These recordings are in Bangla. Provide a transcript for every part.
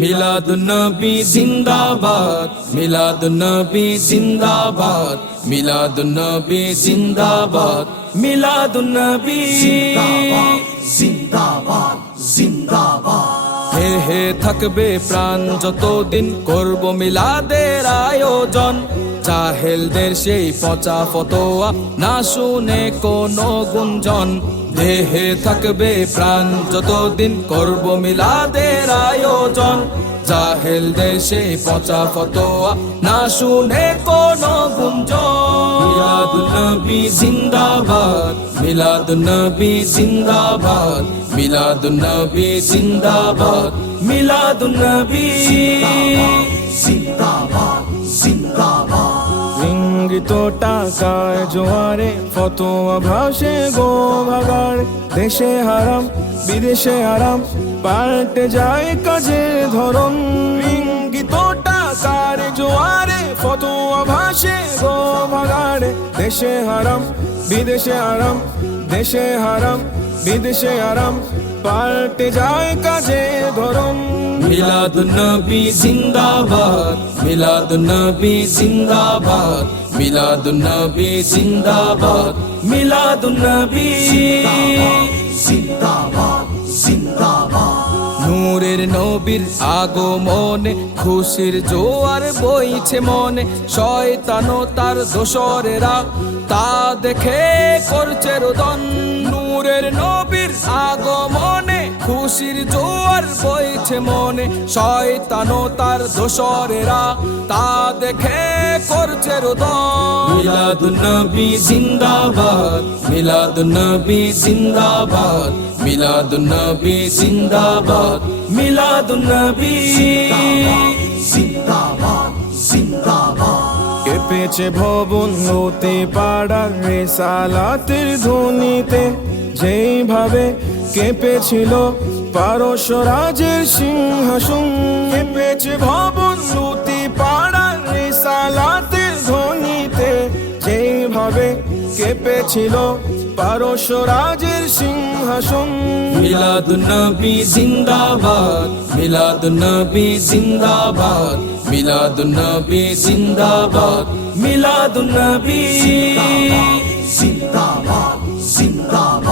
মিলাদুন্নবী জিন্দাবাদ মিলাদুন্নবী জিন্দাবাদ মিলাদুন্নবী জিন্দাবাদ মিলাদুন্নবী জিন্দাবাদ জিন্দাবাদ হে হে থাকবে প্রাণ যতদিন করব মিলাদের আয়োজন। চাহেলদের সেই পচা ফতোয়া না শুনে কোনো গুঞ্জন। দেহে থাকবে প্রাণ যতদিন করব মিলাদের আয়োজন জাহেলদের দেশে পচা ফতোয়া। না শুনে কোনো গুঞ্জন। নবী জিন্দাবাদ মিলাদুন্নবী জিন্দাবাদ মিলাদুন্নবী জিন্দাবাদ, মিলাদ নবী জিন্দাবাদ। রিঙ্গিত টাকায় জোয়ারে, ফতোয়া ভাসে গো ভাগার দেশে হারাম, বিদেশে আরাম পাল্টে যায় কাজের ধরন। রিঙ্গিত টাকার জোয়ারে, ফতোয়া ভাসে গো ভাগার দেশে হারাম, বিদেশে আরাম দেশে হারাম, বিদেশে আরাম পাল্টে যায় কাজের ধরন। মিলাদুন্নবী জিন্দাবাদ মিলাদুন্নবী জিন্দাবাদ। মিলাদুন্নবী জিন্দাবাদ। মিলাদুন্নবী জিন্দাবাদ জিন্দাবাদ। নূরের নবীর আগমনে খুশির জোয়ার বইছে মনে। শয়তানো তার দোসরেরা তা দেখে করছে রোদন। নূরের নবীর আগমনে খুশির জোয়ার বইছে মনে, শয়তানো তার দোসরেরা। তা দেখে করছে মিলাদুন্নবী জিন্দাবাদ মিলাদুন্নবী জিন্দাবাদ মিলাদুন্নবী জিন্দাবাদ মিলাদুন্নবী জিন্দাবাদ জিন্দাবাদ। কেঁপেছে ভবন হতে পাড়ার রেসালাতের ধ্বনিতে, যেইভাবে কেঁপেছিল পারস রাজের সিংহাসন। কেঁপেছে ভবন হতে পাড়ার রেসালাতের ধ্বনিতে। যেইভাবে কেঁপেছিল পারস রাজের সিংহাসন। মিলাদুন্নবী জিন্দাবাদ মিলাদুন্নবী জিন্দাবাদ মিলাদুন্নবী জিন্দাবাদ মিলাদুন্নবী জিন্দাবাদ জিন্দাবাদ কুকুরের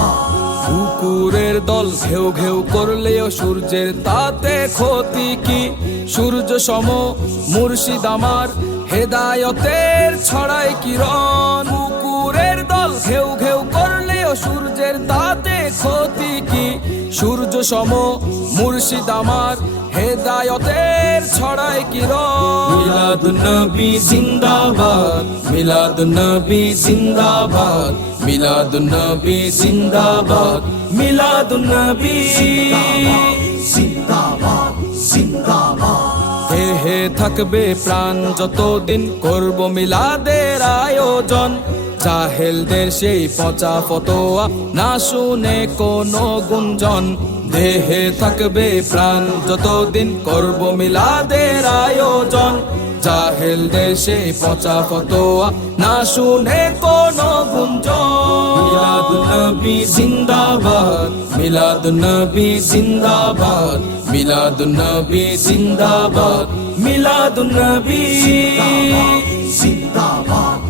দল ঘেউ ঘেউ করলেও সূর্যের তাতে ক্ষতি কি? সূর্য সম মুর্শিদ আমার, হেদায়তের ছড়াই কিরণ? কুকুরের দল ঘেউ সূর্যের তাতে ক্ষতি কি? সূর্য সম মুর্শিদ আমার হেদায়তের ছড়াই কিরণ। মিলাদুন্নবী জিন্দাবাদ মিলাদুন্নবী জিন্দাবাদ মিলাদুন্নবী জিন্দাবাদ মিলাদুন্নবী জিন্দাবাদ জিন্দাবাদ। হে হে থাকবে প্রাণ যতদিন করব মিলাদের আয়োজন। চাহেলদের সেই পচা ফতোয়া। না শুনে কোনো গুঞ্জন, দেহে থাকবে প্রাণ। যতদিন করব মিলাদের আয়োজন জাহেলদের সেই পচা ফতোয়া, না শুনে কোনো গুঞ্জন। জিন্দাবাদ মিলাদুন্নবী জিন্দাবাদ মিলাদুন্নবী জিন্দাবাদ মিলাদুন্নবী জিন্দাবাদ জিন্দাবাদ।